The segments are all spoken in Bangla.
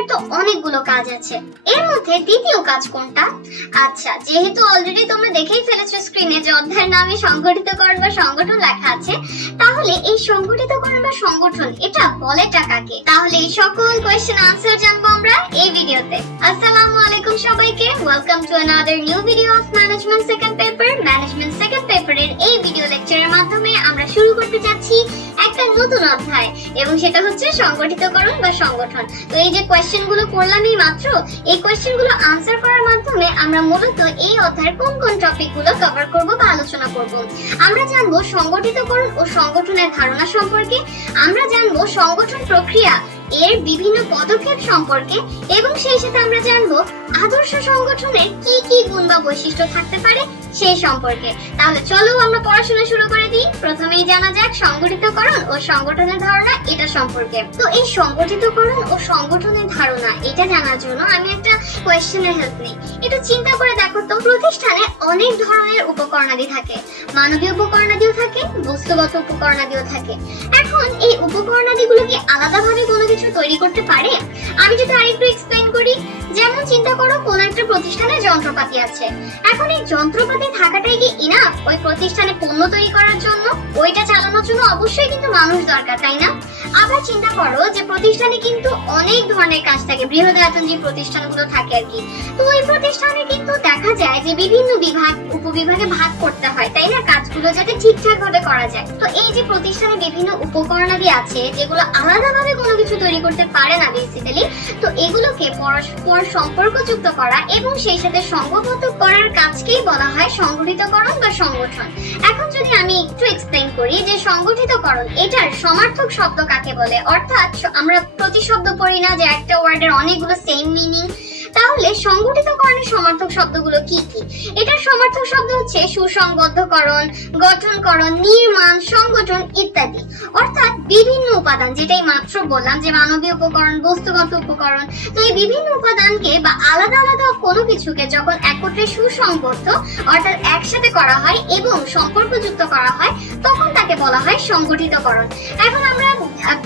সংগঠনের তো অনেকগুলো কাজ আছে, এর মধ্যে দ্বিতীয় কাজ কোনটা? আচ্ছা, যেহেতু অলরেডি তোমরা দেখেই ফেলেছো স্ক্রিনে যে অধ্যায়ের নামে সংগঠিতকরণ বা সংগঠন লেখা আছে, তাহলে এই সংগঠিতকরণ বা সংগঠন এটা বলেটা কাকে? তাহলে এই সকল কোয়েশ্চেন আনসার জানবো আমরা এই ভিডিওতে। আসসালামু আলাইকুম সবাইকে, welcome to another new video of management second paper. Management second পেপারের এই ভিডিও লেকচারের মাধ্যমে আমরা শুরু করতে যাচ্ছি একটা নতুন অধ্যায়, এবং সেটা হচ্ছে সংগঠিতকরণ বা সংগঠন। তো এই যে কোয়েশ্চেন গুলো করলাম এই মাত্র, এই কোয়েশ্চেন গুলো আনসার করার মাধ্যমে আমরা মূলত এই অধ্যায়ের কোন কোন টপিক গুলো কভার করব বা আলোচনা করব। আমরা জানবো সংগঠিতকরণ ও সংগঠনের ধারণা সম্পর্কে, আমরা জানবো সংগঠন প্রক্রিয়া এর বিভিন্ন পদক্ষেপ সম্পর্কে, এবং সেই সাথে আমরা জানবো আদর্শ সংগঠনের কি কি গুণ বা বৈশিষ্ট্য থাকতে পারে সেই সম্পর্কে। তাহলে চলো আমরা পড়াশোনা শুরু করে দিই। প্রথমেই জানা যাক সংগঠিতকরণ ও সংগঠনের ধারণা এটা সম্পর্কে। তো এই সংগঠিতকরণ ও সংগঠনের ধারণা এটা জানার জন্য আমি একটা কোয়েশ্চেনের হেল্প নিই। একটু চিন্তা করে দেখো তো, প্রতিষ্ঠানে অনেক ধরনের উপকরণাদি থাকে, মানবীয় উপকরণাদিও থাকে, বস্তুগত উপকরণাদিও থাকে। এখন এই উপকরণাদিগুলো কি আলাদাভাবে কোনো কিছু তৈরি করতে পারে? আমি যদি আরেকটু এক্সপ্লেইন করি, যেমন চিন্তা করো কোন একটা প্রতিষ্ঠানে যন্ত্রপাতি আছে। এখন এই যন্ত্রপাতি থাকাটাই কি ইনাফ ওই প্রতিষ্ঠানে পণ্য তৈরি করার জন্য? ওইটা চালানোর জন্য অবশ্যই কিন্তু মানুষ দরকার, তাই না? আবার চিন্তা করো যে প্রতিষ্ঠানে কিন্তু অনেক ধরনের কাজ থাকে, বৃহদায়তন যে প্রতিষ্ঠানগুলো থাকে আর কি। তো ওই প্রতিষ্ঠানে কিন্তু দেখা যায় যে বিভিন্ন বিভাগ উপবিভাগে ভাগ করতে হয়, তাই না, কাজগুলো যাতে ঠিকঠাক ভাবে করা যায়। তো এই যে প্রতিষ্ঠানে বিভিন্ন উপকরণাদি আছে যেগুলো আলাদাভাবে কোনো কিছু তৈরি করতে পারে না বেসিক্যালি, তো এগুলোকে পরস্পর সম্পর্কযুক্ত করা এবং সেই সাথে সংঘবদ্ধ করার কাজকেই বলা হয় সংগঠিতকরণ বা সংগঠন। এখন যদি আমি একটু এক্সপ্লেইন করি যে সংগঠিতকরণ এটার সমার্থক শব্দ কাকে বলে, অর্থাৎ আমরা প্রতিশব্দ পড়ি না যে একটা ওয়ার্ডের অনেকগুলো সেম মিনিং। তাহলে সংগঠিতকরণের সমার্থক শব্দগুলো কি কি? এটার সমার্থক শব্দ হচ্ছে সুসংবদ্ধকরণ, গঠনকরণ, নির্মাণ, সংগঠন ইত্যাদি। অর্থাৎ বিভিন্ন উপাদান, যেটাই মাত্র বললাম যে মানবীয় উপকরণ, বস্তুগত উপকরণ, তো এই বিভিন্ন উপাদানকে বা আলাদা আলাদা কোনো কিছুকে যখন একত্রে সুসংবদ্ধ অর্থাৎ একসাথে করা হয় এবং সম্পর্কযুক্ত করা হয়, তখন তাকে বলা হয় সংগঠিতকরণ। এখন আমরা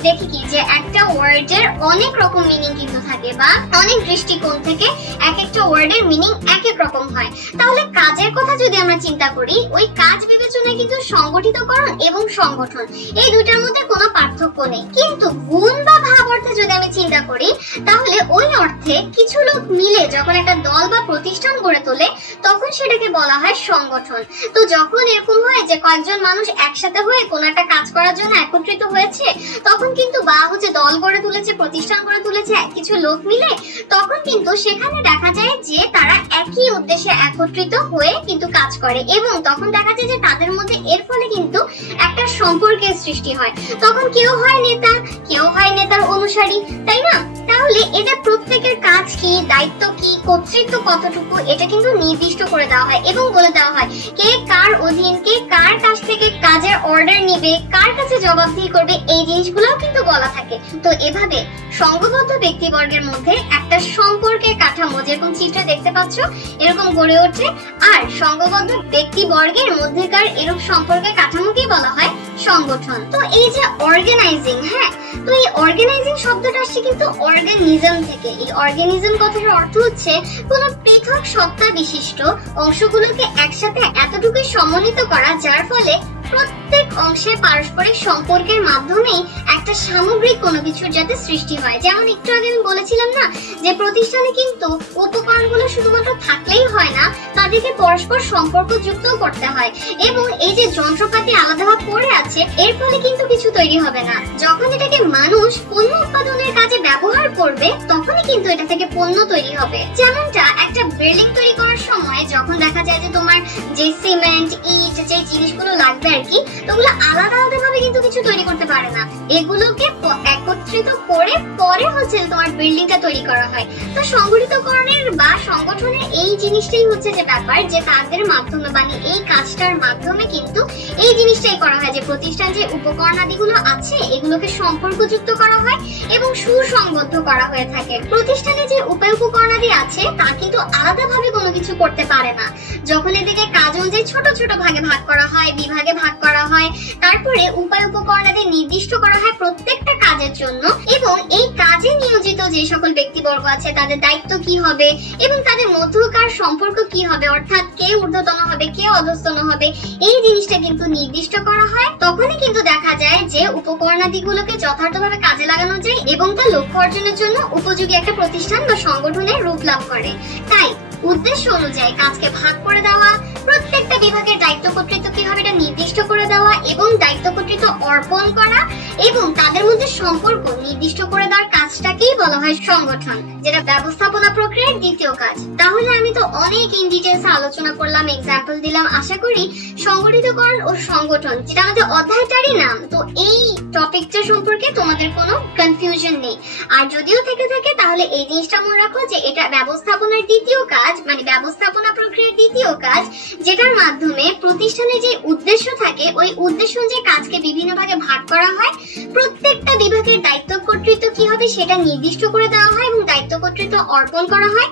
দেখি কি যে একটা ওয়ার্ডের অনেক রকম মিনিং কিন্তু থাকে, বা অনেক দৃষ্টিকোণ থেকে এক একটা ওয়ার্ডের মিনিং এক এক রকম হয়। তাহলে কাজের কথা যদি আমরা চিন্তা করি, ওই কাজ বিবেচনায় কিন্তু সংগঠিতকরণ এবং সংগঠন এই দুইটার মধ্যে কোনো পার্থক্য নেই। কিন্তু গুণ বা ভাব অর্থে যদি আমি চিন্তা করি, তাহলে ওই অর্থে কিছু লোক মিলে যখন একটা দল বা প্রতিষ্ঠান গড়ে তোলে, তখন সেটাকে বলা হয় সংগঠন। তো যখন এরকম হয় যে কয়েকজন মানুষ একসাথে হয়ে কোনো একটা কাজ করার জন্য একত্রিত হয়েছে, তখন কিন্তু বা হচ্ছে দল গড়ে তুলেছে, প্রতিষ্ঠান গড়ে তুলেছে কিছু লোক মিলে, তখন কিন্তু সেখানে দেখা যায় যে তারা একই উদ্দেশ্যে একত্রিত হয়ে কিন্তু কাজ করে, এবং তখন দেখা যায় যে তাদের মধ্যে এর ফলে কিন্তু একটা সম্পর্কের সৃষ্টি হয়। তখন কেউ হয় নেতা, কেউ হয় নেতার অনুসারী, তাই না? তাহলে এটা প্রত্যেকের কাজ কি, দায়িত্ব কি, কর্তৃত্ব কতটুকু, এটা কিন্তু নির্দিষ্ট করে দেওয়া হয় এবং বলে দেওয়া হয় কে কার অধীন, কে কার কাছ থেকে কাজের অর্ডার নিবে, কার কাছে জবাবদিহি করবে, এই জিনিসগুলোও কিন্তু বলা থাকে। তো এভাবে সংঘবদ্ধ ব্যক্তিবর্গের মধ্যে একটা সম্পর্কের কাঠামো, যেরকম চিত্র দেখতে পাচ্ছ, এরকম গড়ে ওঠে। আর সংঘবদ্ধ ব্যক্তিবর্গের মধ্যেকার এরূপ সম্পর্কের কাঠামোকেই বলা হয় সংগঠন। তো এই যে অর্গানাইজিং, হ্যাঁ, তো এই অর্গানাইজিং শব্দটা আসছে কিন্তু অর্গানিজম থেকে। এই অর্গানিজম কথার অর্থ হচ্ছে কোনো পৃথক সত্তা বিশিষ্ট অংশগুলোকে একসাথে এতটুকু সমন্বিত করা, যার ফলে প্রত্যেক অংশে পারস্পরিক সম্পর্কের মাধ্যমেই একটা সামগ্রিক কোনো কিছুর যাতে সৃষ্টি হয়। যেমন একটু আগে আমি বলেছিলাম না যে প্রতিষ্ঠানে কিন্তু উপকরণগুলো শুধুমাত্র থাকলেই হয় না, তাদেরকে পরস্পর সম্পর্ক যুক্ত করতে হয়। এবং এই যে যন্ত্রপাতি আলাদাভাবে পড়ে আছে, এর ফলে কিন্তু কিছু তৈরি হবে না। যখন এটাকে মানুষ পণ্য উৎপাদনের কাজে ব্যবহার করবে, তখনই কিন্তু এটা থেকে পণ্য তৈরি হবে। যেমনটা একটা বিল্ডিং তৈরি করার সময় যখন দেখা যায় যে তোমার যে সিমেন্ট, ইট, যে জিনিসগুলো লাগবে আর কি, তো ওগুলো আলাদা আলাদা ভাবে কিন্তু কিছু তৈরি করতে পারে না, এগুলোকে একত্রিত করে পরে হচ্ছে তোমার বিল্ডিংটা তৈরি করা হয়। তো সংগঠিতকরণের বা সংগঠনের এই জিনিসটাই হচ্ছে যে ব্যাপার, যে তাদের মাধ্যমে মানে এই কাজটার মাধ্যমে কিন্তু এই জিনিসটাই করা হয় যে প্রতিষ্ঠান যে উপকরণাদিগুলো আছে এগুলোকে সম্পর্কযুক্ত করা হয় এবং সুসংবদ্ধ করা করা হয়ে থাকে। প্রতিষ্ঠানে যে উপায় উপকরণাদি আছে তা কিন্তু আলাদাভাবে কোনো কিছু করতে পারে না। যখন এদিকে কাজ অনুযায়ী ছোট ছোট ভাগে ভাগ করা হয়, বিভাগে ভাগ করা হয়, তারপরে উপায় উপকরণাদি নির্দিষ্ট করা হয় প্রত্যেকটা কাজের জন্য, এবং এই কাজে নিয়োজিত যে সকল ব্যক্তিবর্গ আছে তাদের দায়িত্ব কি হবে এবং তাদের মধ্যকার সম্পর্ক কি হবে, অর্থাৎ কে ঊর্ধ্বতন হবে কে অধস্তন হবে, এই জিনিসটা কিন্তু নির্দিষ্ট করা হয়। তখনই কিন্তু দেখা যায় যে উপকরণাদিগুলোকে যথার্থভাবে কাজে লাগানো যায় এবং তা লক্ষ্য অর্জনের জন্য উপযোগী একটা প্রতিষ্ঠান বা সংগঠনের রূপ লাভ করে। তাই উদ্দেশ্য অনুযায়ী কাজকে ভাগ করে দেওয়া, প্রত্যেকটা বিভাগের দায়িত্ব কর্তৃত্ব কি হবে এটা নির্দিষ্ট করে দেওয়া এবং দায়িত্ব কর্তৃত্ব অর্পণ করা এবং তাদের মধ্যে সম্পর্ক নির্দিষ্ট করে দেওয়ার কাজটাকেই বলা হয় সংগঠন, যেটা ব্যবস্থাপনা প্রক্রিয়ার দ্বিতীয় কাজ। তাহলে আমি তো অনেক ইন ডিটেইলস আলোচনা করলাম, এক্সাম্পল দিলাম। আশা করি সংগঠিতকরণ ও সংগঠন, যেটা আমাদের অধ্যায়টারই নাম, তো এই টপিকটা সম্পর্কে তোমাদের কোনো কনফিউশন নেই। আর যদিও থেকে থাকে তাহলে এই জিনিসটা মনে রাখো যে এটা ব্যবস্থাপনার দ্বিতীয় কাজ, মানে ব্যবস্থাপনা প্রক্রিয়ার দ্বিতীয় কাজ, যেটার মাধ্যমে প্রতিষ্ঠানের যে উদ্দেশ্য থাকে ওই উদ্দেশ্য অনুযায়ী কাজকে বিভিন্ন ভাগে ভাগ করা হয়, প্রত্যেকটা বিভাগের দায়িত্ব কর্তৃত্ব কি হবে সেটা নির্দিষ্ট করে দেওয়া হয় এবং দায়িত্ব কর্তৃত্ব অর্পণ করা হয়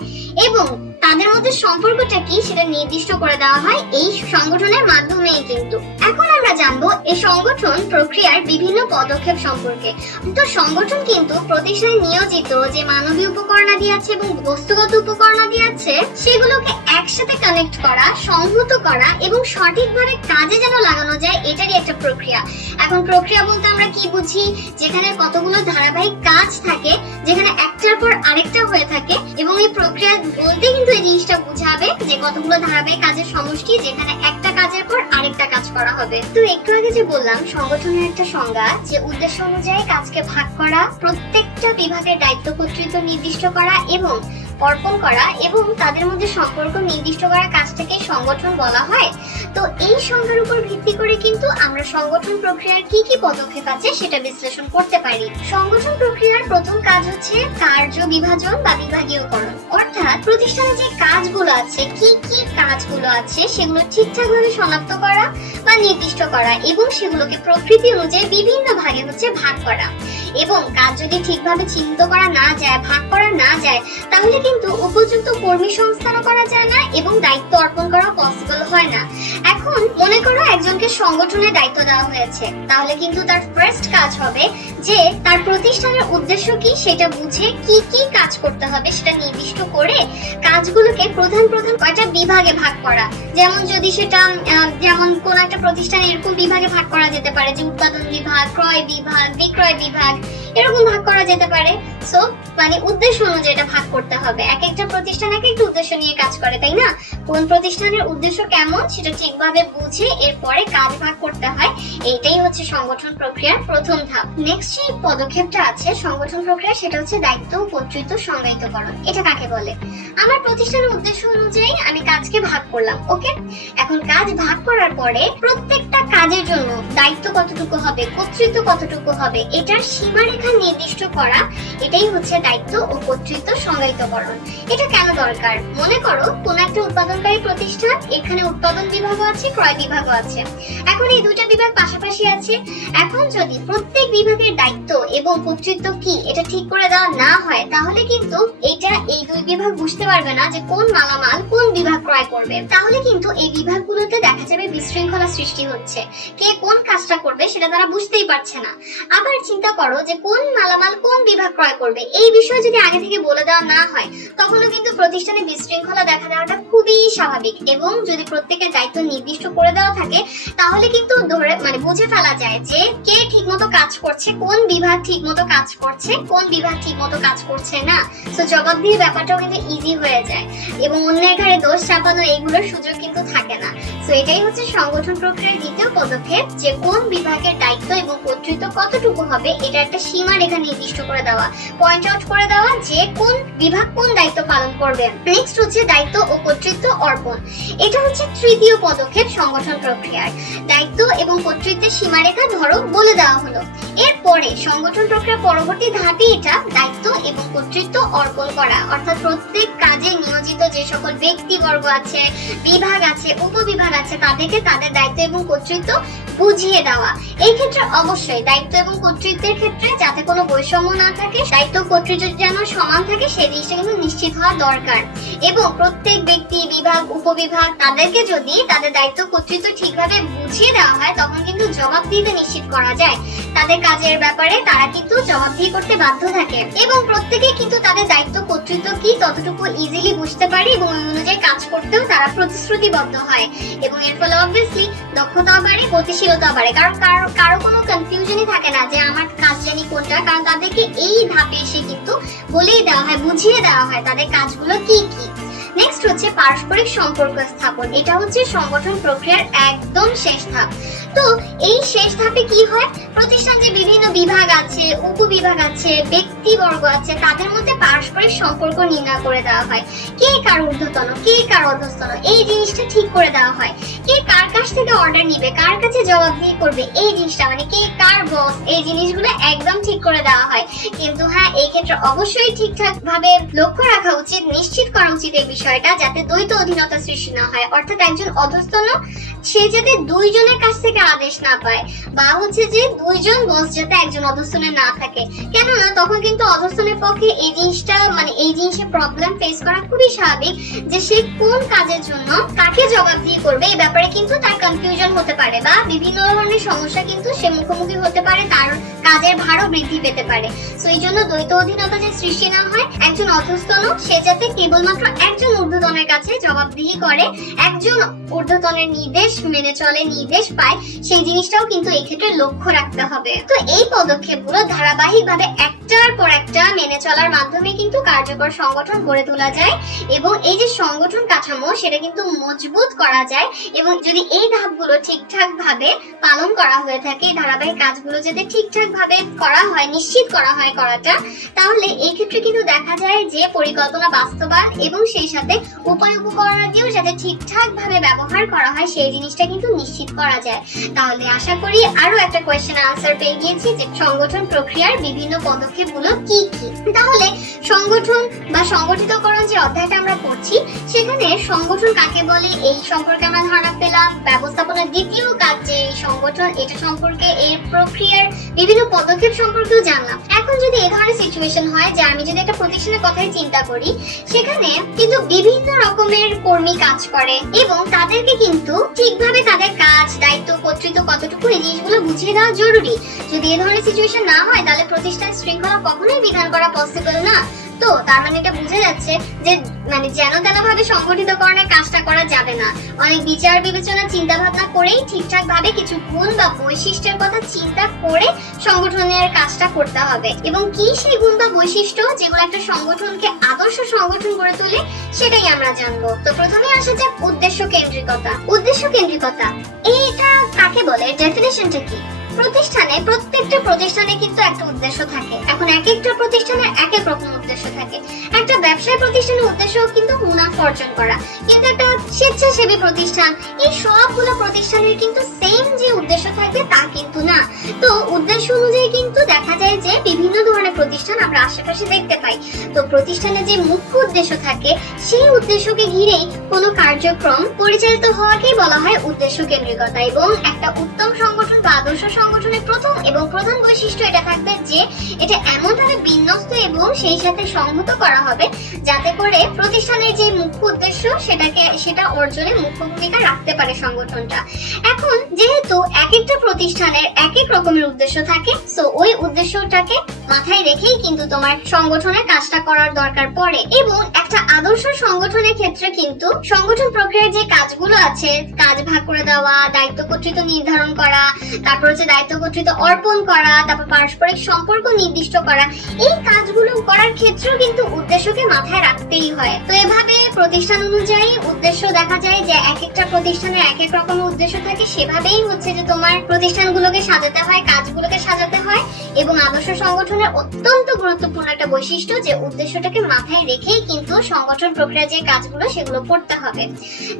এবং তাদের মধ্যে সম্পর্কটা কি সেটা নির্দিষ্ট করে দেওয়া হয় এই সংগঠনের মাধ্যমেই। কিন্তু এখন আমরা জানবো এই সংগঠন প্রক্রিয়ার বিভিন্ন পদক্ষেপ সম্পর্কে। তো সংগঠন কিন্তু প্রতিষ্ঠানে নিয়োজিত যে মানবীয় উপকরণাদি আছে এবং বস্তুগত উপকরণাদি আছে সেগুলোকে একসাথে কানেক্ট করা, সংহত করা এবং সঠিকভাবে কাজে যেন লাগানো যায়, এটারই একটা প্রক্রিয়া। এখন প্রক্রিয়া বলতে আমরা কি বুঝি? যেখানে কতগুলো ধারাবাহিক কাজ থাকে, যেখানে একটার পর আরেকটা হয়ে থাকে, এবং এই প্রক্রিয়া বলতে কিন্তু এই জিনিসটা বোঝাবে যে কতগুলো ধারাবাহিক কাজের সমষ্টি যেখানে একটা কাজের পর আরেকটা কাজ করা হবে। তো একটু আগে যে বললাম সংগঠনের একটা সংজ্ঞা, যে উদ্দেশ্য অনুযায়ী কাজকে ভাগ করা, প্রত্যেকটা বিভাগের দায়িত্ব কর্তৃত্ব নির্দিষ্ট করা এবং অর্পণ করা এবং তাদের মধ্যে সম্পর্ক নির্দিষ্ট করা কাজটাকে সংগঠন বলা হয়। তো এই সংজ্ঞার উপর ভিত্তি করে কিন্তু আমরা সংগঠন প্রক্রিয়ার কি কি পদক্ষেপ আছে সেটা বিশ্লেষণ করতে পারি। সংগঠন প্রক্রিয়ার প্রথম কাজ হচ্ছে কার্য বিভাজন বা বিভাগীয়করণ, অর্থাৎ প্রতিষ্ঠানে যে কাজগুলো আছে, কি কি কাজগুলো আছে সেগুলো ঠিকঠাকভাবে শনাক্ত করা বা নির্দিষ্ট করা এবং সেগুলোকে প্রকৃতি অনুযায়ী বিভিন্ন ভাগে হচ্ছে ভাগ করা। এবং কাজ যদি ঠিকভাবে চিহ্নিত করা না যায়, ভাগ করা না যায়, তাহলে কিন্তু উপযুক্ত কর্মী সংস্থানও করা যায় না এবং দায়িত্ব অর্পণ করা পসিবল হয় না। এখন মনে করো একজনকে সংগঠনের দায়িত্ব দেওয়া হয়েছে, তাহলে কিন্তু তার ফার্স্ট কাজ হবে যে তার প্রতিষ্ঠানের উদ্দেশ্য কি সেটা বুঝে কি কি কাজ করতে হবে সেটা নির্দিষ্ট করে কাজগুলোকে প্রধান প্রধান কয়টা বিভাগে ভাগ করা। যেমন যদি সেটা যেমন কোন একটা প্রতিষ্ঠানে এরকম বিভাগে ভাগ করা যেতে পারে যে উৎপাদন বিভাগ, ক্রয় বিভাগ, বিক্রয় বিভাগ, এরকম ভাগ করা যেতে পারে। সো মানে উদ্দেশ্য অনুযায়ী এটা ভাগ করতে হবে। এক একটা প্রতিষ্ঠান এক একটা উদ্দেশ্য নিয়ে কাজ করে, তাই না? কোন প্রতিষ্ঠানের উদ্দেশ্য কেমন সেটা ঠিকভাবে বুঝে এরপরে কাজ ভাগ করতে হয়। এইটাই হচ্ছে সংগঠন প্রক্রিয়ার প্রথম ধাপ। নেক্সট যে পদক্ষেপটা আছে সংগঠন প্রক্রিয়া, সেটা হচ্ছে দায়িত্ব ও কর্তৃত্ব সংজ্ঞায়িতকরণ। এটা কাকে বলে? আমার প্রতিষ্ঠানের উদ্দেশ্য অনুযায়ী আমি কাজকে ভাগ করলাম, ওকে? এখন কাজ ভাগ করার পরে প্রত্যেকটা কাজের জন্য দায়িত্ব কতটুকু হবে, কর্তৃত্ব কতটুকু হবে, এটার সীমারেখা নির্দিষ্ট করা, এটাই হচ্ছে দায়িত্ব ও কর্তৃত্ব সংজ্ঞায়িতকরণ। এটা কেন দরকার? মনে করো কোন একটা উৎপাদনকারী প্রতিষ্ঠান, এখানে উৎপাদন বিভাগও আছে, ক্রয় বিভাগও আছে। এখন এই দুইটা বিভাগ পাশাপাশি আছে। এখন যদি প্রত্যেক বিভাগের দায়িত্ব এবং কর্তৃত্ব কি এটা ঠিক করে দেওয়া না হয়, তাহলে কিন্তু এটা এই দুই বিভাগ বুঝতে পারবে না যে কোন মালামাল কোন বিভাগ ক্রয় করবে। তাহলে কিন্তু এই বিভাগগুলোতে দেখা যাবে বিশৃঙ্খলা সৃষ্টি হচ্ছে, কে কোন কাজটা করবে সেটা তারা বুঝতেই পারছে না। আবার চিন্তা করো যে কোন মালামাল কোন বিভাগ ক্রয় করবে, এই বিষয়ে যদি আগে থেকে বলে দেওয়া না হয়, তখনও কিন্তু প্রতিষ্ঠানে বিশৃঙ্খলা দেখা দেওয়াটা খুবই স্বাভাবিক। এবং যদি প্রত্যেকের দায়িত্ব নির্দিষ্ট করে দেওয়া থাকে, তাহলে কিন্তু ধরে মানে বুঝে ফেলা যায় যে কে ঠিকমতো কাজ করছে, কোন বিভাগ ঠিকমতো কাজ করছে, কোন বিভাগ ঠিকমতো কাজ করছে না। সো জবাবদিহি ব্যাপারটাও কিন্তু ইজি হয়ে যায় এবং অন্যের ঘাড়ে দোষ চাপানো এইগুলোর সুযোগ কিন্তু থাকে না। সো এটাই হচ্ছে সংগঠন প্রক্রিয়ার দ্বিতীয় পদক্ষেপ, যে কোন বিভাগের দায়িত্ব এবং কর্তৃত্ব কতটুকু হবে এটা একটা সীমারেখা নির্দিষ্ট করে দেওয়া, পয়েন্ট আউট করে দেওয়া যে কোন বিভাগ কোন দায়িত্ব পালন করবে। নেক্সট হচ্ছে দায়িত্ব ও কর্তৃত্ব অর্পণ। এটা হচ্ছে তৃতীয় পদক্ষেপ সংগঠন প্রক্রিয়ার। দায়িত্ব এবং কর্তৃত্বের সীমারেখা ধরো বলে দেওয়া হলো, এরপরে সংগঠন প্রক্রিয়া পরবর্তী ধাপে এটা দায়িত্ব এবং কর্তৃত্ব অর্পণ করা, অর্থাৎ প্রত্যেক কাজ কাজে নিয়োজিত যে সকল ব্যক্তিবর্গ আছে, বিভাগ আছে, উপবিভাগ আছে, তাদেরকে তাদের দায়িত্ব এবং কর্তৃত্ব বুঝিয়ে দেওয়া। এই ক্ষেত্রে অবশ্যই দায়িত্ব এবং কর্তৃত্বের ক্ষেত্রে যাতে কোনো বৈষম্য না থাকে, দায়িত্ব কর্তৃত্ব যেন সমান থাকে, সেই জিনিসটা কিন্তু নিশ্চিত হওয়া দরকার। এবং প্রত্যেক ব্যক্তি, বিভাগ, উপবিভাগ তাদেরকে যদি তাদের দায়িত্ব কর্তৃত্ব ঠিকভাবে বুঝিয়ে দেওয়া হয়, তখন কিন্তু জবাবদিহিতা নিশ্চিত করা যায়। তাদের কাজের ব্যাপারে তারা কিন্তু জবাবদিহি করতে বাধ্য থাকে এবং প্রত্যেকে কিন্তু তাদের দায়িত্ব কর্তৃত্ব কি ততটুকু ইজিলি বুঝতে পারে এবং ওই অনুযায়ী কাজ করতেও তারা প্রতিশ্রুতিবদ্ধ হয়। এবং এর ফলে অবভিয়াসলি দক্ষতা বাড়ে, গতিশীলতা বাড়ে, কারণ কারো কোনো কনফিউশনই থাকে না যে আমার কাজ জানি কোনটা, কারণ তাদেরকে এই ধাপে এসে কিন্তু বলেই দেওয়া হয়, বুঝিয়ে দেওয়া হয় তাদের কাজগুলো কি কি। নেক্সট হচ্ছে পারস্পরিক সম্পর্ক স্থাপন। এটা হচ্ছে সংগঠন প্রক্রিয়ার একদম শেষ ধাপ। তো এই শেষ ধাপে কি হয়, প্রতিষ্ঠান যে বিভিন্ন বিভাগ আছে, উপবিভাগ আছে, ব্যক্তিবর্গ আছে, তাদের মধ্যে পারস্পরিক সম্পর্ক নির্ণয় করে দেওয়া হয়। কে কার ঊর্ধ্বতন, কে কার অধস্তন, এই জিনিসটা ঠিক করে দেওয়া হয়। কে কার কাছ থেকে অর্ডার নিবে, কার কাছে জবাবদিহি করবে, এই জিনিসটা মানে কে কার বস, এই জিনিসগুলো একদম ঠিক করে দেওয়া হয়। কিন্তু হ্যাঁ, এই ক্ষেত্রে অবশ্যই ঠিকঠাক ভাবে লক্ষ্য রাখা উচিত, নিশ্চিত করা উচিত এই বিষয়টা, যাতে দ্বৈত অধীনতা সৃষ্টি না হয়। অর্থাৎ একজন অধস্তন সে যাতে দুইজনের কাছ থেকে আদেশ না পায়, বা হচ্ছে যে দুইজন বস যাতে একজন অধস্তনের না থাকে। কেননা তখন কিন্তু অধস্তনের পক্ষে এই জিনিসটা মানে এই জিনিসের প্রবলেম ফেস করা খুবই স্বাভাবিক, যে সে কোন কাজের জন্য কাকে জবাবদিহি করবে এই ব্যাপারে কিন্তু তার কনফিউশন হতে পারে, বা বিভিন্ন ধরনের সমস্যা কিন্তু সে মুখোমুখি হতে পারে, তার কাজের ভারও বৃদ্ধি পেতে পারে। সো এই জন্য দ্বৈত অধীনতা যে সৃষ্টি না হয়, একজন অধস্তন সে যাতে কেবলমাত্র একজন ঊর্ধ্বতনের কাছে জবাবদিহি করে, একজন ঊর্ধ্বতনের নির্দেশ মেনে চলে, নির্দেশ পায়, সেই জিনিসটাও কিন্তু এই ক্ষেত্রে লক্ষ্য রাখতে হবে। তো এই পদক্ষেপগুলো ধারাবাহিকভাবে একটার পর একটা মেনে চলার মাধ্যমে কিন্তু কার্যকর সংগঠন গড়ে তোলা যায় এবং এই যে সংগঠন কাঠামো সেটা কিন্তু মজবুত করা যায়। এবং যদি এই ধাপগুলো ঠিকঠাক ভাবে পালন করা হয়ে থাকে, ধারাবাহিক কাজগুলো যদি ঠিকঠাক ভাবে করা হয়, নিশ্চিত করা হয় করাটা, তাহলে এই ক্ষেত্রে কিন্তু দেখা যায় যে পরিকল্পনা বাস্তবায়ন এবং সেই সাথে উপায় উপকরণাদিও যাতে ঠিকঠাক ভাবে ব্যবহার করা হয়, সেই জিনিসটা কিন্তু নিশ্চিত করা যায়। তাহলে আশা করি আরো একটা কোয়েশ্চেন আনসার পেয়ে গিয়েছি যে সংগঠন প্রক্রিয়ার বিভিন্ন পদক্ষেপগুলো কি কি। তাহলে সংগঠন বা সংগঠিতকরণ যে অধ্যায়টা আমরা পড়ছি, সেখানে সংগঠন কাকে বলে এই সম্পর্কে আমরা ধারণা পেলাম। ব্যবস্থাপনার দ্বিতীয় কাজ যে সংগঠন, এটা সম্পর্কে, এর প্রক্রিয়ার বিভিন্ন পদক্ষেপ সম্পর্কেও জানলাম। এখন যদি এই ধরনের সিচুয়েশন হয় যে আমি যদি একটা প্রতিষ্ঠানের কথাই চিন্তা করি, সেখানে কিন্তু বিভিন্ন রকমের কর্মী কাজ করে এবং তাদেরকে কিন্তু ঠিকভাবে তাদের কাজ, দায়িত্ব, কর্তৃত্ব কতটুকু এই জিনিসগুলো বুঝিয়ে দেওয়া জরুরি। যদি এই ধরনের সিচুয়েশন না হয়, তাহলে প্রতিষ্ঠান শৃঙ্খলা কখনোই বিধান করা পসিবল না। তো তার মানে এটা বোঝা যাচ্ছে যে মানে যেন তেন ভাবে সংগঠিতকরণের কাজটা করা যাবে না। অনেক বিচার বিবেচনা, চিন্তা ভাবনা করেই ঠিকঠাক ভাবে কিছু গুণ বা বৈশিষ্ট্যের কথা চিন্তা করে সংগঠনের কাজটা করতে হবে। এবং কি সেই গুণ বা বৈশিষ্ট্য যেগুলো একটা সংগঠনকে আদর্শ সংগঠন করে তোলে, সেটাই আমরা জানবো। তো প্রথমে আসা যাক উদ্দেশ্য কেন্দ্রিকতা। উদ্দেশ্য কেন্দ্রিকতা এটা কাকে বলে, ডেফিনেশনটা কি? প্রত্যেকটা প্রতিষ্ঠানে কিন্তু একটা উদ্দেশ্য থাকে। এখন এক একটা প্রতিষ্ঠানের এক এক রকম উদ্দেশ্য থাকে। একটা ব্যবসায় প্রতিষ্ঠানের উদ্দেশ্য কিন্তু মুনাফা অর্জন করা, কিন্তু একটা স্বেচ্ছাসেবী প্রতিষ্ঠান, এই সবগুলো প্রতিষ্ঠানের কিন্তু সেম যে উদ্দেশ্য থাকবে তা কিন্তু না। তো উদ্দেশ্য অনুযায়ী কিন্তু দেখা যায় যে বিভিন্ন ধরনের প্রতিষ্ঠান আমরা আশেপাশে দেখতে পাই। তো প্রতিষ্ঠানের যে মুখ্য উদ্দেশ্য থাকে, সেই উদ্দেশ্যকে ঘিরেই কোনো কার্যক্রম পরিচালিত হওয়াকেই বলা হয় উদ্দেশ্য কেন্দ্রিকতা। এবং একটা উত্তম সংগঠন বা আদর্শ সংগঠনের প্রথম এবং প্রধান বৈশিষ্ট্য এটা থাকবে যে এটা এমনভাবে বিন্যস্ত এবং সেই সাথে সংহত করা হবে যাতে করে প্রতিষ্ঠানের যে মুখ্য উদ্দেশ্য সেটা অর্জনে মুখ্য ভূমিকা রাখতে পারে সংগঠনটা। এখন যেহেতু এক একটা প্রতিষ্ঠানের এক এক রকমের উদ্দেশ্য থাকে, সো ওই উদ্দেশ্যটাকে মাথায় রেখেই কিন্তু তোমার সংগঠনের কাজটা করার দরকার পড়ে। এবং একটা আদর্শ সংগঠনের ক্ষেত্রে কিন্তু সংগঠন প্রক্রিয়ার যে কাজগুলো আছে, কাজ ভাগ করে দেওয়া, দায়িত্ব কর্তৃত্ব নির্ধারণ করা, তারপর হচ্ছে দায়িত্ব কর্তৃত্ব অর্পণ করা, তারপর পারস্পরিক সম্পর্ক নির্দিষ্ট করা, এই কাজগুলো করার ক্ষেত্রেও কিন্তু উদ্দেশ্যকে মাথায় রাখতেই হয়। তো এভাবে প্রতিষ্ঠান অনুযায়ী উদ্দেশ্য দেখা যায় যে এক একটা প্রতিষ্ঠানের এক এক রকমের উদ্দেশ্য থাকে, সেভাবেই হচ্ছে যে তোমার প্রতিষ্ঠানগুলোকে সাজাতে হয়, কাজগুলোকে সাজাতে হয়। এবং আদর্শ সংগঠনের অত্যন্ত গুরুত্বপূর্ণ একটা বৈশিষ্ট্য যে উদ্দেশ্যটাকে মাথায় রেখেই কিন্তু সংগঠন প্রক্রিয়া যে কাজগুলো সেগুলো করতে হবে।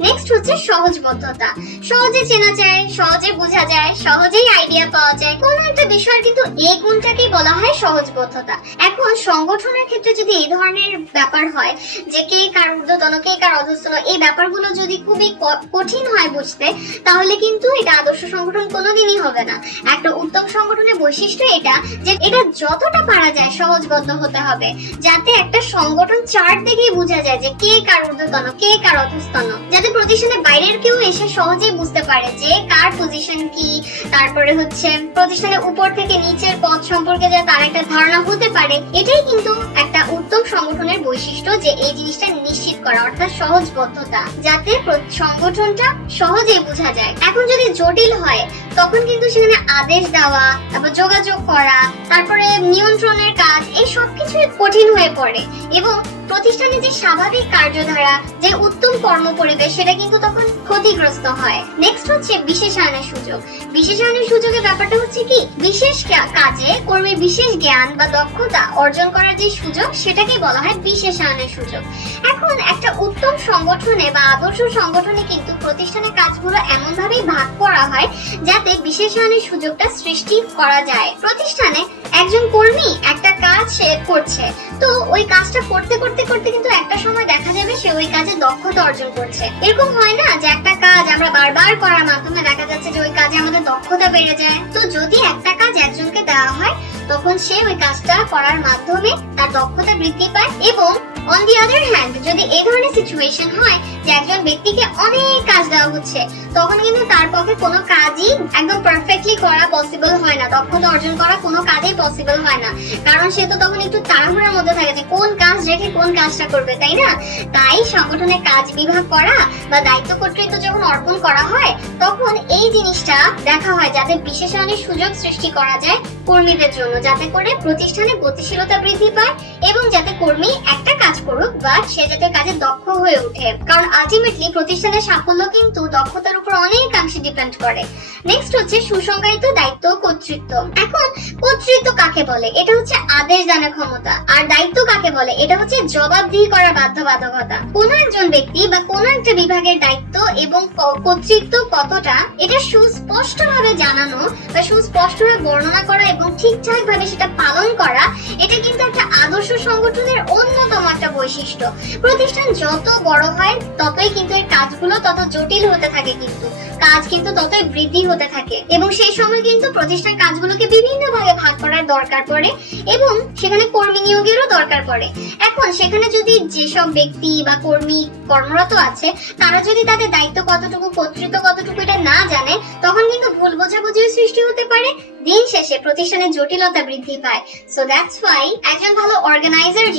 নেক্সট হচ্ছে সহজবোধ্যতা। সহজে চেনা যায়, সহজে বোঝা যায়, সহজেই আইডিয়া পাওয়া যায় কোন একটা বিষয়, কিন্তু এই গুণটাকেই বলা হয় সহজবোধ্যতা। এখন সংগঠনের ক্ষেত্রে যদি এই ধরনের ব্যাপার হয় যে কে কার ঊর্ধ্বতন কে কার অধস্তন, এই ব্যাপারগুলো যদি খুবই কঠিন হয় বুঝতে, তাহলে কিন্তু এটা আদর্শ সংগঠন কোনোদিনই হবে না। একটা উত্তম সংগঠনের বৈশিষ্ট্য এটা যে এটা যতটা পারা যায় সহজবদ্ধ হতে হবে, যাতে একটা সংগঠন চার্ট দেখেই বোঝা যায় যে কে কার ঊর্ধ্বতন কে কার অধস্তন, যাতে প্রতিষ্ঠানের বাইরের কেউ এসে সহজেই বুঝতে পারে যে কার পজিশন কি। তারপরে হচ্ছে প্রতিষ্ঠানের উপর থেকে নিচের পদ সম্পর্কে যে তার একটা ধারণা হতে পারে। এটাই কিন্তু একটা উত্তম সংগঠনের বৈশিষ্ট্য, যে এই জিনিসটা নিশ্চিত করা, অর্থাৎ সহজবদ্ধতা, যাতে সংগঠনটা সহজেই বোঝা যায়। এখন যদি জটিল হয় তখন কিন্তু সেখানে আদেশ দেওয়া, তারপর যোগাযোগ করা, তারপরে নিয়ন্ত্রণের কাজ, এই সবকিছুই কঠিন হয়ে পড়ে এবং প্রতিষ্ঠানে যে স্বাভাবিক কার্যধারা, যে উত্তম কর্ম পরিবেশ, সেটা কিন্তু তখন ক্ষতিগ্রস্ত হয়। নেক্সট হচ্ছে বিশেষায়নের সুযোগ। বিশেষায়নের সুযোগের ব্যাপারটা হচ্ছে কি, বিশেষ কাজে কর্মীর বিশেষ জ্ঞান বা দক্ষতা অর্জন করার যে সুযোগ, সেটাকে বলা হয় বিশেষায়নের সুযোগ। এখন একটা উত্তম সংগঠনে বা আদর্শ সংগঠনে কিন্তু প্রতিষ্ঠানের কাজগুলো এমন ভাবেই ভাগ করা হয় যাতে বিশেষায়নের সুযোগটা সৃষ্টি করা যায়। প্রতিষ্ঠানে একজন কর্মী একটা কাজ করছে, তো ওই কাজটা করতে করতে করতে কিন্তু একটা সময় দেখা যাবে সে ওই কাজে দক্ষতা অর্জন করছে। এরকম হয় না যে একটা কাজ আমরা বারবার করার মাধ্যমে দেখা যাচ্ছে যে ওই কাজে আমাদের দক্ষতা বেড়ে যায়। তো যদি একটা কাজ একজনকে দেওয়া হয় তখন সে ওই কাজটা করার মাধ্যমে তার দক্ষতা বৃদ্ধি পায়। এবং অন দি আদার হ্যান্ড, যদি এই ধরনের সিচুয়েশন হয় যে একজন ব্যক্তিকে অনেক কাজ দেওয়া হচ্ছে, তখন কিন্তু তার পক্ষে কোনো কাজই একদম পারফেক্টলি করা পসিবল হয় না, দক্ষতা অর্জন করা কোনো কাজই পসিবল হয় না, কারণ সে তো তখন একটু তাড়াহুড়োর মধ্যে থাকে যে কোন কাজ রেখে কোন কাজটা করবে, তাই না? তাই সংগঠনের কাজ বিভাগ করা বা দায়িত্ব কর্তৃত্ব যখন অর্পণ করা হয় তখন এই জিনিসটা দেখা হয় যাতে বিশেষায়নের সুযোগ সৃষ্টি করা যায় কর্মীদের জন্য, যাতে করে প্রতিষ্ঠানে গতিশীলতা বৃদ্ধি পায় এবং যাতে কর্মী একটা কাজ করুক বা সে যাতে কাজে দক্ষ হয়ে ওঠে, কারণ আলটিমেটলি প্রতিষ্ঠানের সাফল্য কিন্তু দক্ষতার উপর অনেকাংশে ডিপেন্ড করে। নেক্সট হচ্ছে সুসংজ্ঞায়িত দায়িত্ব ও কর্তৃত্ব। এখন কর্তৃত্ব কাকে বলে? এটা হচ্ছে আদেশ দানের ক্ষমতা। আর দায়িত্ব কাকে বলে? এটা হচ্ছে জবাবদিহি করার বাধ্যবাধকতা। কোন একজন ব্যক্তি বা কোন একটা বিভাগের দায়িত্ব এবং কর্তৃত্ব কতটা, এটা সুস্পষ্টভাবে জানানো বা সুস্পষ্টভাবে বর্ণনা করা এবং ঠিকঠাক ভাবে সেটা পালন করা, এটা কিন্তু একটা আদর্শ সংগঠনের অন্যতম একটা বৈশিষ্ট্য। প্রতিষ্ঠান যত বড় হয় ততই কিন্তু এর কাজগুলো তত জটিল হতে থাকে, কিন্তু কাজ কিন্তু ততই বৃদ্ধি হতে থাকে এবং সেই সময় কিন্তু প্রতিষ্ঠান কাজগুলোকে বিভিন্ন ভাগে ভাগ করার দরকার পড়ে এবং সেখানে কর্মী নিয়োগেরও দরকার পড়ে। এখন সেখানে যদি যেসব ব্যক্তি বা কর্মী কর্মরত আছে তারা যদি তাদের দায়িত্ব কতটুকু কর্তৃত্ব কতটুকু এটা না জানে, তখন কিন্তু ভুল বোঝাবুঝির সৃষ্টি হতে পারে, দিন শেষে প্রতিষ্ঠানের জটিলতা বৃদ্ধি পায়। সো দ্যাটস ওয়াই একজন ভালো অর্গানাইজার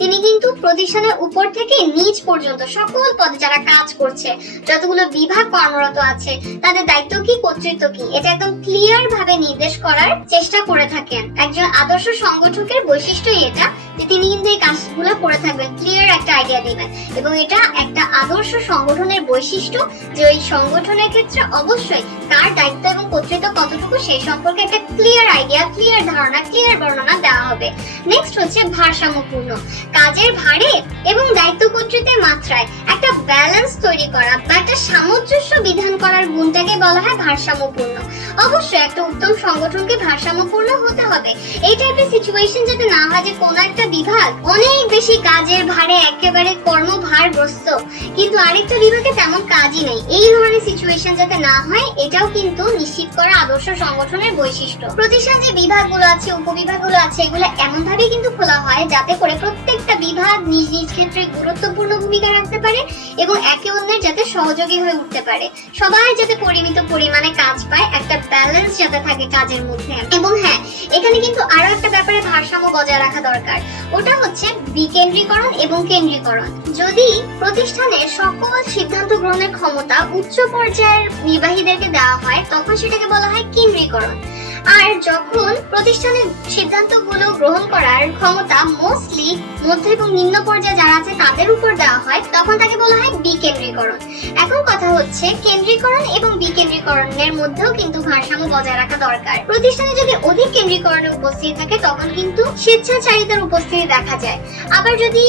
তিনি কিন্তু প্রতিষ্ঠানের উপর থেকে নিচ পর্যন্ত সকল পদে যারা কাজ করছে, যতগুলো বিভাগ কর্মরত আছে, তাদের দায়িত্ব কি কর্তৃত্ব কি, এটা একদম ক্লিয়ার ভাবে নির্দেশ করার চেষ্টা করে থাকেন। একজন আদর্শ সংগঠকের বৈশিষ্ট্যই এটা যে তিনি কিন্তু এই কাজগুলো করে থাকবেন, ক্লিয়ার একটা আইডিয়া দিবেন এবং এটা একটা আদর্শ সংগঠনের বৈশিষ্ট্য যে ওই সংগঠনের ক্ষেত্রে অবশ্যই কার দায়িত্ব এবং কর্তৃত্ব কতটুকু সেই সম্পর্কে একটা ক্লিয়ার আইডিয়া, ক্লিয়ার ধারণা, ক্লিয়ার বর্ণনা দেওয়া হবে। নেক্সট হচ্ছে ভারসাম্যপূর্ণ। কাজের ভারে এবং দায়িত্ব কর্তৃত্বের মাত্রায় একটা ব্যালেন্স তৈরি করা বা একটা সামঞ্জস্য বিধান করার গুণটাকে বলা হয় ভারসাম্যপূর্ণ। অবশ্যই একটা উত্তম সংগঠনকে ভারসাম্যপূর্ণ হতে হবে। এই টাইপের সিচুয়েশন যাতে না হয় যে কোনো একটা বিভাগ অনেক বেশি কাজের ভারে একেবারে কর্মভারগ্রস্ত কিন্তু আরেকটা বিভাগে তেমন কাজই নেই, এই ধরনের সিচুয়েশন যাতে না হয় এটাও কিন্তু নিশ্চিত করা আদর্শ সংগঠনের বৈশিষ্ট্য। প্রতিষ্ঠান যে বিভাগগুলো আছে, উপবিভাগগুলো আছে, এগুলো এমন ভাবে কিন্তু খোলা হয় যাতে করে প্রত্যেকটা বিভাগ নিজ নিজ ক্ষেত্রে গুরুত্বপূর্ণ ভূমিকা রাখতে পারে এবং একে অন্যের যাতে সহযোগী হয়ে উঠতে পারে, সবাই যাতে পরিমিত পরিমাণে কাজ পায়, একটা ব্যালেন্স যাতে থাকে কাজের মধ্যে। এবং হ্যাঁ, এখানে কিন্তু আরো একটা ব্যাপারে ভারসাম্য বজায় রাখা দরকার, ওটা হচ্ছে বিকেন্দ্রীকরণ এবং কেন্দ্রীকরণ। যদি প্রতিষ্ঠানের সকল সিদ্ধান্ত গ্রহণের ক্ষমতা উচ্চ পর্যায়ের নির্বাহীদেরকে দেওয়া হয় তখন সেটাকে বলা হয় কেন্দ্রীকরণ। আর যখন প্রতিষ্ঠানের সিদ্ধান্তগুলো গ্রহণ করার ক্ষমতা মোস্টলি মধ্য এবং নিম্ন পর্যায়ে যারা আছে তাদের উপর দেওয়া হয় তখন তাকে বলা হয় বিকেন্দ্রীকরণ। এখন কথা হচ্ছে কেন্দ্রীকরণ এবং বিকেন্দ্রীকরণের মধ্যেও কিন্তু ভারসাম্য বজায় রাখা দরকার। প্রতিষ্ঠানে যদি অধিক কেন্দ্রীকরণের উপস্থিতি থাকে তখন কিন্তু স্বেচ্ছাচারিতার উপস্থিতি দেখা যায়, আবার যদি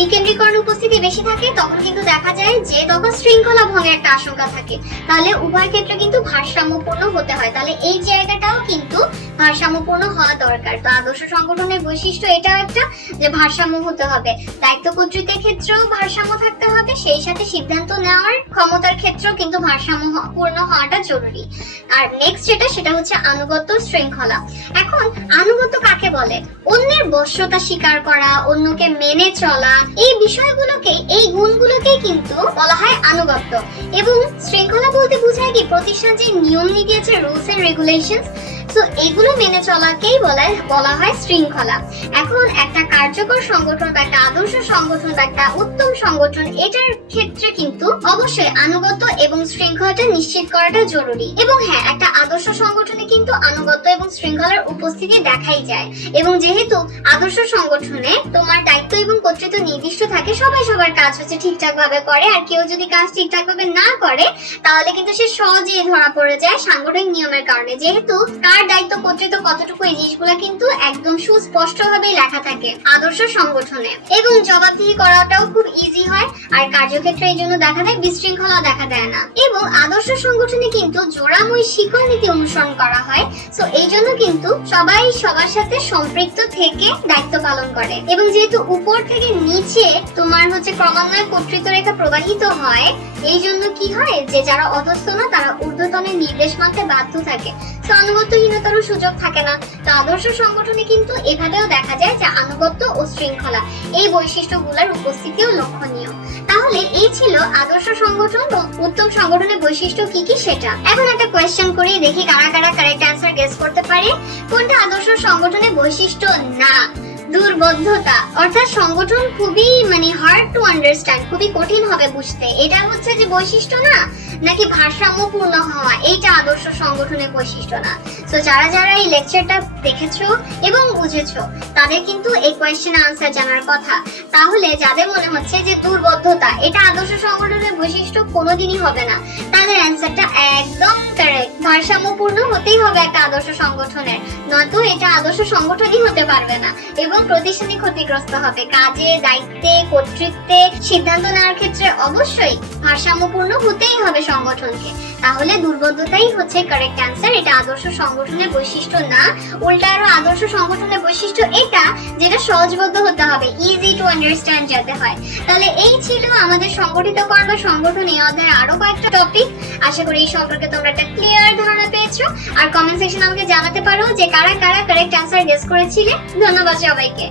বিকেন্দ্রীকরণের উপস্থিতি বেশি থাকে তখন কিন্তু দেখা যায় যে তখন শৃঙ্খলা ভঙ্গের একটা আশঙ্কা থাকে। তাহলে উভয় ক্ষেত্রে কিন্তু ভারসাম্যপূর্ণ হতে হয়, তাহলে এই জায়গাটাও কিন্তু ভারসাম্যপূর্ণ হওয়া দরকার। তো আদর্শ সংগঠনের বৈশিষ্ট্য এটাও একটা যে ভারসাম্য ভারসাম্য হতে হবে, দায়িত্ব কর্তৃত্বের ক্ষেত্রেও ভারসাম্য থাকতে হবে, সেই সাথে সিদ্ধান্ত নেওয়ার ক্ষমতার ক্ষেত্রেও কিন্তু ভারসাম্য পূর্ণ হওয়াটা জরুরি। আর নেক্সট সেটা হচ্ছে আনুগত্য শৃঙ্খলা। এখন আনুগত্য কাকে বলে? অন্যের বশ্যতা স্বীকার করা, অন্যকে মেনে চলা, এই বিষয়গুলোকে, এই গুণগুলোকেই কিন্তু বলা হয় আনুগত্য। এবং শৃঙ্খলা বলতে বোঝায় কি, প্রতিষ্ঠান যে নিয়ম নীতি আছে, রুলস এন্ড রেগুলেশনস, তো এগুলো মেনে চলাকেই বলা হয় শৃঙ্খলা। এখন একটা কার্যকর সংগঠন বা একটা আদর্শ সংগঠন বা একটা উত্তম সংগঠন, এটার ক্ষেত্রে কিন্তু অবশ্যই আনুগত্য এবং শৃঙ্খলাটা নিশ্চিত করাটা জরুরি। এবং হ্যাঁ, একটা আদর্শ সংগঠনে কিন্তু আনুগত্য এবং শৃঙ্খলার উপস্থিতি দেখাই যায়। এবং যেহেতু আদর্শ সংগঠনে তোমার দায়িত্ব এবং কর্তৃত্ব নির্দিষ্ট থাকে, সবাই সবার কাজ হচ্ছে ঠিকঠাক ভাবে করে, আর কেউ যদি কাজ ঠিকঠাক ভাবে না করে তাহলে কিন্তু সে সহজেই ধরা পড়ে যায় সাংগঠনিক নিয়মের কারণে। যেহেতু কার দায়িত্ব কর্তৃত্ব কতটুকু, এই জিনিসগুলো কিন্তু একদম সুস্পষ্ট ভাবে লেখা থাকে আদর্শ সংগঠনে। এবং জবাবদিহি করাটাও খুব ইজি হয়, আর কার্যক্ষেত্রে এই জন্য দেখা দেয় বিশৃঙ্খলা দেখা দেয় না। এবং আদর্শ সংগঠনে কিন্তু জোড়াময় শিকল নীতি অনুসরণ করা হয়, সো এই জন্য কিন্তু সবাই সবার সাথে সম্পৃক্ত থেকে দায়িত্ব পালন করে। এবং যেহেতু উপর থেকে নিচে তোমার হচ্ছে ক্রমান্বয়ে কর্তৃত্ব রেখা প্রবাহিত হয়, এই জন্য কি হয় যে যারা অধস্থ না তারা ঊর্ধ্বতনের নির্দেশ মানতে বাধ্য থাকে, তো আনুগত্যহীনতারও সুযোগ থাকে না। তো আদর্শ সংগঠনে কিন্তু এভাবেও দেখা যায় যে আনুগত্য ও শৃঙ্খলা, এই বৈশিষ্ট্যগুলোর উপস্থিতিও লক্ষণীয়। তাহলে এই ছিল আদর্শ সংগঠন ও উত্তম সংগঠনের বৈশিষ্ট্য কি কি সেটা। এখন একটা কোয়েশ্চেন করি, দেখি কারা কারা কারেক্ট অ্যান্সার গেস করতে পারে। কোনটা আদর্শ সংগঠনের বৈশিষ্ট্য না? দুর্বদ্ধতা, অর্থাৎ সংগঠন খুবই হার্ড টু আন্ডারস্ট্যান্ড, খুবই কঠিন হবে বুঝতে, এটা হচ্ছে যে বৈশিষ্ট্য না? নাকি ভারসাম্যপূর্ণ হওয়া, এইটা আদর্শ সংগঠনের বৈশিষ্ট্য না? তো যারা যারা এই লেকচারটা দেখেছো এবং বুঝেছো তাদের কিন্তু এই কোয়েশ্চেনের আনসার জানার কথা। তাহলে যাদের মনে হচ্ছে যে দুর্বদ্ধতা এটা আদর্শ সংগঠনের বৈশিষ্ট্য কোনোদিনই হবে না, তাদের অ্যান্সারটা একদম কারেক্ট। ভারসাম্যপূর্ণ হতেই হবে একটা আদর্শ সংগঠনের, নয়তো এটা আদর্শ সংগঠনই হতে পারবে না এবং প্রতিষ্ঠানই ক্ষতিগ্রস্ত হবে। কাজে, দায়িত্বে, কর্তৃত্বে, সিদ্ধান্ত নেওয়ার ক্ষেত্রে অবশ্যই ভারসাম্যপূর্ণ হতেই হবে সংগঠনকে। তাহলে দুর্বদ্ধতাই হচ্ছে কারেক্ট অ্যান্সার, এটা আদর্শ সংগঠনের বৈশিষ্ট্য না। উল্টা আরো আদর্শ সংগঠনের বৈশিষ্ট্য এটা যেটা সহজবোধ্য হতে হবে, ইজি টু আন্ডারস্ট্যান্ড যাতে হয়। তাহলে এই ছিল আমাদের সংগঠিতকরণ বা সংগঠন এই অধ্যায়ের আরো কয়েকটা টপিক। আশা করি এই সম্পর্কে তোমরা একটা ক্লিয়ার ধারণা পেয়েছো। আর কমেন্ট সেকশনে আমাকে জানাতে পারো যে কারা কারা কারেক্ট অ্যান্সার গেস করেছিলে। ধন্যবাদ সবাইকে।